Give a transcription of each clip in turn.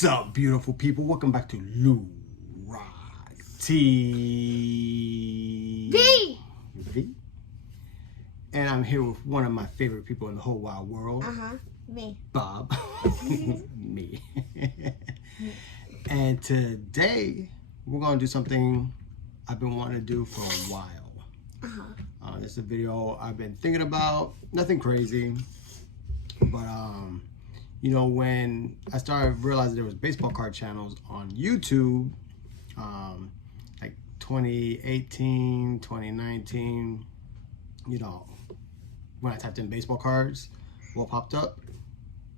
What's up, beautiful people? Welcome back to Lou Rock TV. And I'm here with one of my favorite people in the whole wide world. Me. Bob. Me. And today, we're going to do something I've been wanting to do for a while. It's a video I've been thinking about. Nothing crazy. But, you know, when I started realizing there was baseball card channels on YouTube, like 2018, 2019, you know, when I typed in baseball cards, what popped up?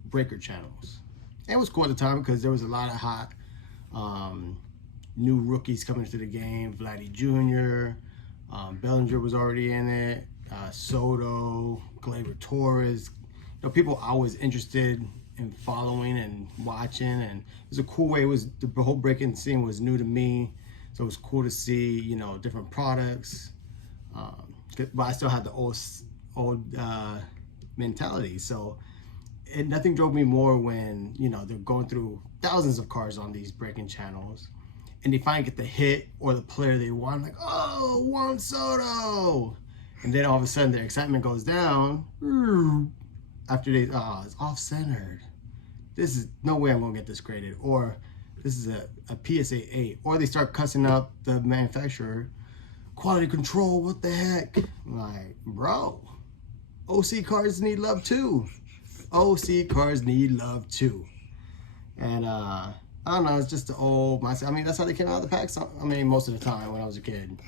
Breaker channels. And it was cool at the time because there was a lot of hot new rookies coming into the game. Vladdy Jr., Bellinger was already in it, Soto, Gleyber Torres. You know, people I was interested in following and watching, and it was a cool way. It was the whole breaking scene was new to me, so it was cool to see, you know, different products. But I still had the old mentality. So nothing drove me more when, you know, they're going through thousands of cards on these breaking channels, and they finally get the hit or the player they want. Like, oh, Juan Soto, and then all of a sudden their excitement goes down. After they, it's off-centered. This is no way I'm gonna get this graded, or this is a PSA 8, or they start cussing out the manufacturer. Quality control, what the heck? I'm like, bro, OC cards need love too. OC cards need love too. And I don't know, it's just the old mindset. I mean, that's how they came out of the packs. I mean, most of the time when I was a kid,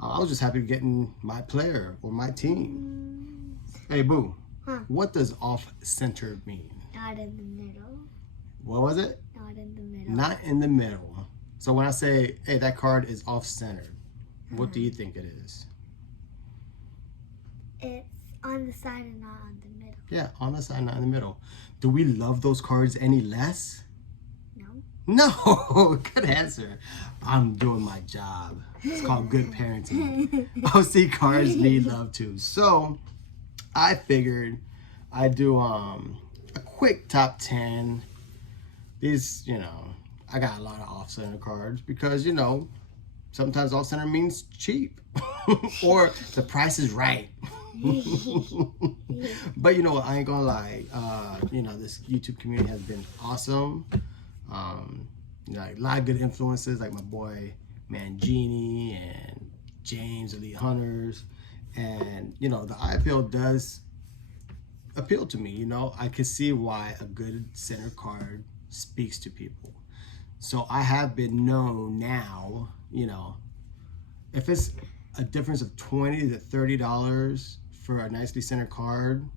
I was just happy getting my player or my team. Hey, boo. What does off-center mean? Not in the middle. What was it? Not in the middle. Not in the middle. So when I say, hey, that card is off-centered, what do you think it is? It's on the side and not on the middle. Yeah, on the side, not in the middle. Do we love those cards any less? No. No, good answer. I'm doing my job. It's called good parenting. OC cards need love too. So I figured I'd do a quick top 10. These, you know, I got a lot of off-center cards because, you know, sometimes off-center means cheap or the price is right. But you know what, I ain't gonna lie, you know, this YouTube community has been awesome. You know, like, a lot of good influences like my boy Mangini and James Elite Hunters. And, you know, the IPL does appeal to me. You know, I can see why a good center card speaks to people. So I have been known now, you know, if it's a difference of $20 to $30 for a nicely centered card,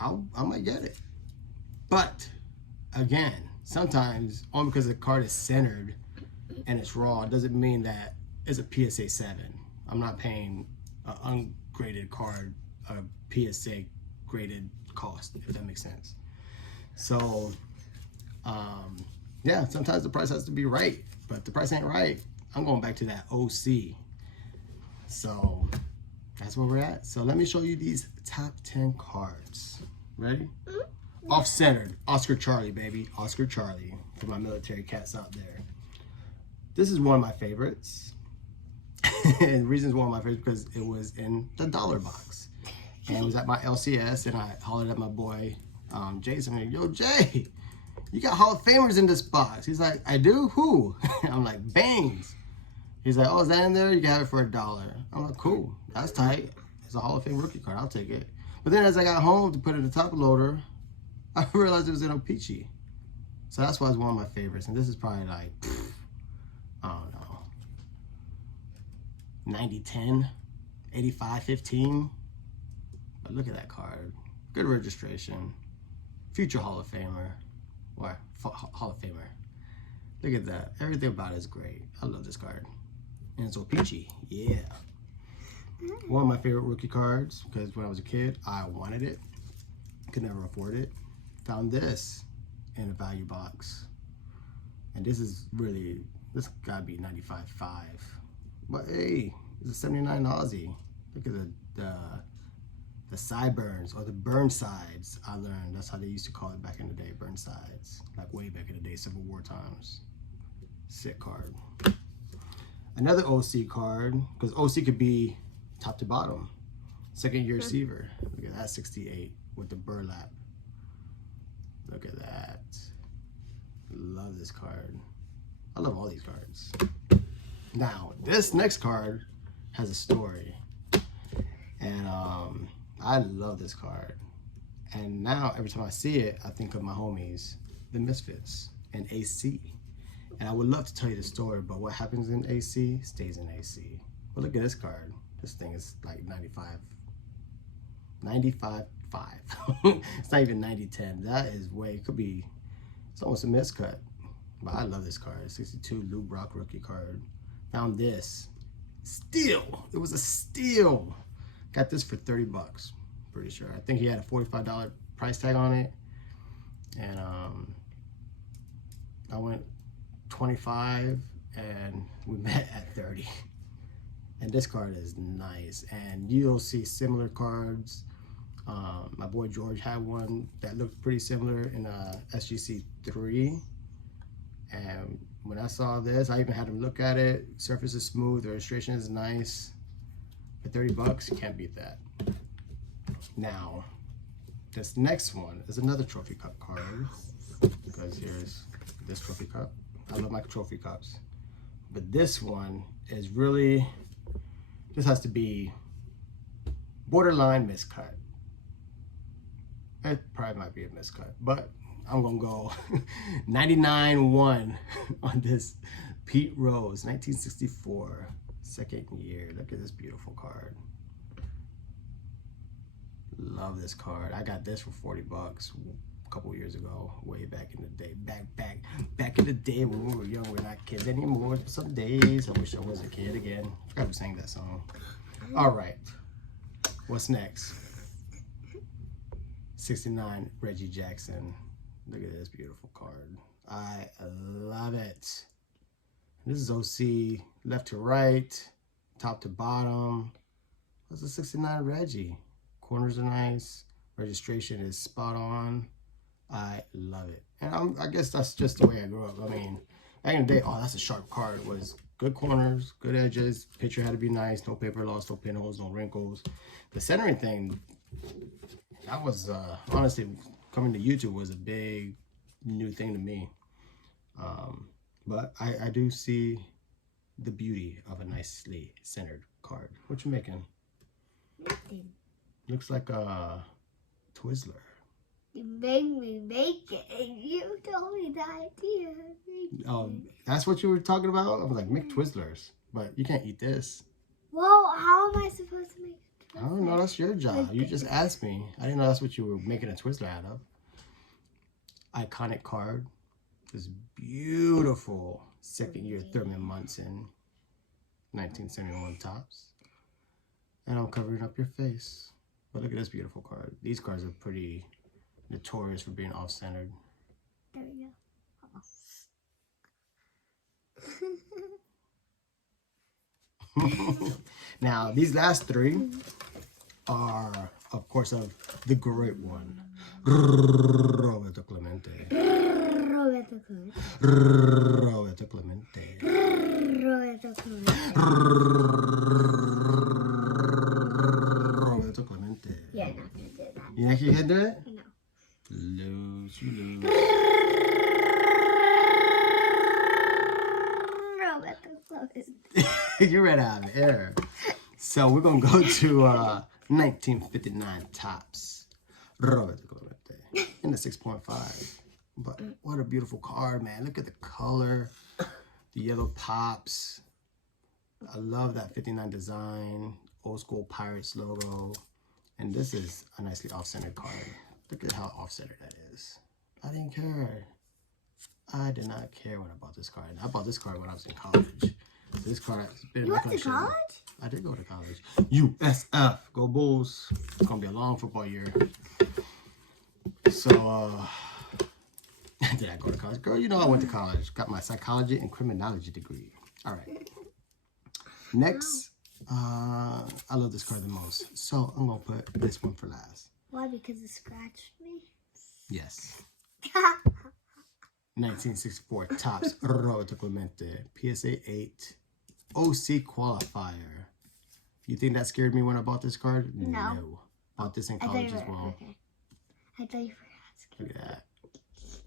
I might get it. But again, sometimes only because the card is centered and it's raw, it doesn't mean that it's a PSA 7. I'm not paying an ungraded card a PSA graded cost, if that makes sense. So yeah, sometimes the price has to be right, but if the price ain't right, I'm going back to that OC. So that's where we're at. So let me show you these top 10 cards. Ready? Off-centered, Oscar Charlie, baby. Oscar Charlie, for my military cats out there. This is one of my favorites. And the reason it's one of my favorites because it was in the dollar box. And it was at my LCS, and I hollered at my boy, Jason. I'm like, yo, Jay, you got Hall of Famers in this box. He's like, I do? Who? I'm like, Bangs. He's like, oh, is that in there? You can have it for $1. I'm like, cool. That's tight. It's a Hall of Fame rookie card. I'll take it. But then as I got home to put it in the top loader, I realized it was in O-Pee-Chee. So that's why it's one of my favorites. And this is probably like, I don't know, 90-10, 85-15. But look at that card. Good registration. Future Hall of Famer. Or Hall of Famer. Look at that. Everything about it is great. I love this card. And it's O-Pee-Chee. Yeah. One of my favorite rookie cards because when I was a kid, I wanted it. Could never afford it. Found this in a value box. And this is really, this gotta be 95.5. But hey, it's a 79 Aussie. Look at the the sideburns or the burn sides. I learned that's how they used to call it back in the day, burn sides, like way back in the day, Civil War times. Sick card. Another OC card, because OC could be top to bottom. Second year receiver. Look at that, 68 with the burlap. Look at that. Love this card. I love all these cards. Now, this next card has a story. And I love this card. And now, every time I see it, I think of my homies, the Misfits, and AC. And I would love to tell you the story, but what happens in AC stays in AC. But look at this card. This thing is like 95.5. It's not even 90.10. That is way, it could be, it's almost a miscut. But I love this card. 62 Lou Brock rookie card. Found this. Steal. It was a steal. Got this for 30 bucks. Pretty sure. I think he had a $45 price tag on it. And I went 25 and we met at 30. And this card is nice. And you'll see similar cards. My boy George had one that looked pretty similar in SGC 3. And when I saw this, I even had him look at it. Surface is smooth, the illustration is nice. For 30 bucks, you can't beat that. Now, this next one is another trophy cup card. Because here's this trophy cup. I love my trophy cups. But this one is really, this has to be borderline miscut. It probably might be a miscut, but I'm gonna go 99-1 on this Pete Rose, 1964, second year. Look at this beautiful card. Love this card. I got this for 40 bucks a couple years ago, way back in the day. Back in the day when we were young. We're not kids anymore. Some days I wish I was a kid again. I forgot who sang that song. All right, what's next? 69 Reggie Jackson. Look at this beautiful card. I love it. This is OC left to right, top to bottom. That's a 69 Reggie. Corners are nice. Registration is spot on. I love it. And I guess that's just the way I grew up. I mean, back in the day, oh, that's a sharp card. It was good corners, good edges. Picture had to be nice. No paper loss, no pinholes, no wrinkles. The centering thing, that was honestly, coming to YouTube was a big new thing to me. But I do see the beauty of a nicely centered card. What you making? Nothing. Looks like a Twizzler. You made me make it. You told me the idea. That's what you were talking about? I was like, make Twizzlers. But you can't eat this. Well, how am I supposed to make it? I don't know, that's your job. You just asked me. I didn't know that's what you were making a Twizzler out of. Iconic card. This beautiful second year Thurman Munson 1971 tops. And I'm covering up your face. But look at this beautiful card. These cards are pretty notorious for being off-centered. There we go. Now, these last three are, of course, of the great one, Roberto Clemente. Roberto Clemente. Roberto Clemente. Roberto Clemente. Roberto Clemente. You're not gonna do that. You think you can do it? No. Lose, you lose. Roberto Clemente. You ran out of air. So we're gonna go to 1959 tops. Roberto Clemente in the 6.5. But what a beautiful card, man. Look at the color, the yellow pops. I love that 59 design, old school Pirates logo. And this is a nicely off-centered card. Look at how off-centered that is. I didn't care. I did not care when I bought this card. I bought this card when I was in college. This card has been in You my went to collection. college? I did go to college. USF. Go Bulls. It's going to be a long football year. So, did I go to college? Girl, you know I went to college. Got my psychology and criminology degree. All right. Next I love this card the most. So I'm going to put this one for last. Why? Because it scratched me? Yes. 1964 Topps Roberto Clemente PSA 8 OC qualifier. You think that scared me when I bought this card? No. Bought this in college as well. Okay. I thought you were asking. Look at that.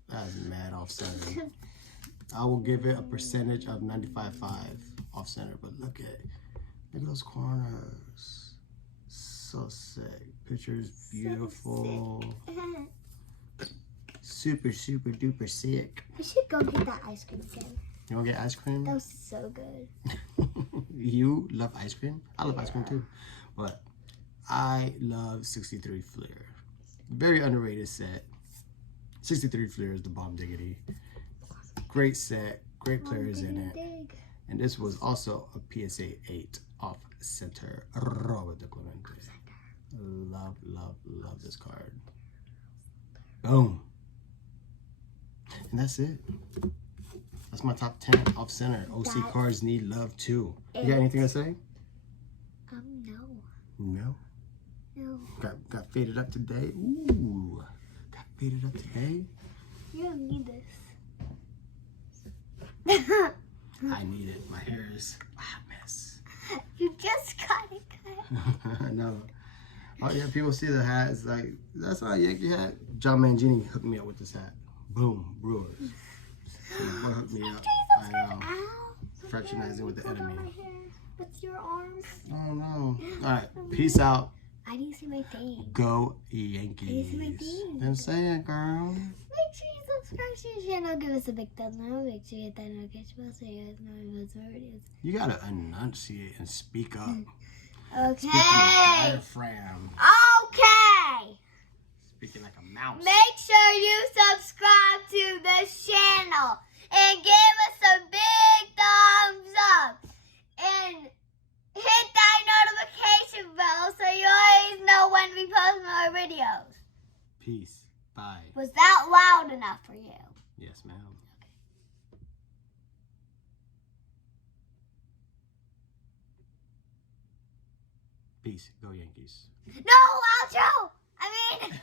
That's mad off center. I will give it a percentage of 95.5 off center, but look at those corners. So sick. Pictures beautiful. Super duper sick. I should go get that ice cream again. You want to get ice cream? That was so good. You love ice cream? I love ice cream too. But I love 63 Fleer. Very underrated set. 63 Fleer is the bomb diggity. Great set. Great players in it. And this was also a PSA 8 off center. Roberto Clemente. Love this card. Boom. And that's it. That's my top 10 off center. OC cards need love too. You got anything to say? No. No? No. Got faded up today? Ooh. Got faded up today? You don't need this. I need it. My hair is a hot mess. You just got it cut. I know. Oh yeah, people see the hat. It's like, that's not a Yankee hat. John Mangini hooked me up with this hat. Boom, Brewers. Boy hooked me up. I know. Fraternizing with the enemy. With your arms. Oh no. Alright, peace out. I didn't see my thing. Go Yankees. I didn't see my thing. I'm saying, girl. Make sure you subscribe to the channel. Give us a big thumbs up. Make sure you hit that notification bell so you guys know when it's our videos. You gotta enunciate and speak up. Okay. Speaking like a diaphragm. Okay. Speaking like a mouse. Make sure you subscribe to the channel and give us a big thumbs up and hit that notification bell so you always know when we post more videos. Peace. Bye. Was that loud enough for you? Yes, ma'am. Peace. Go Yankees. No, outro! I mean...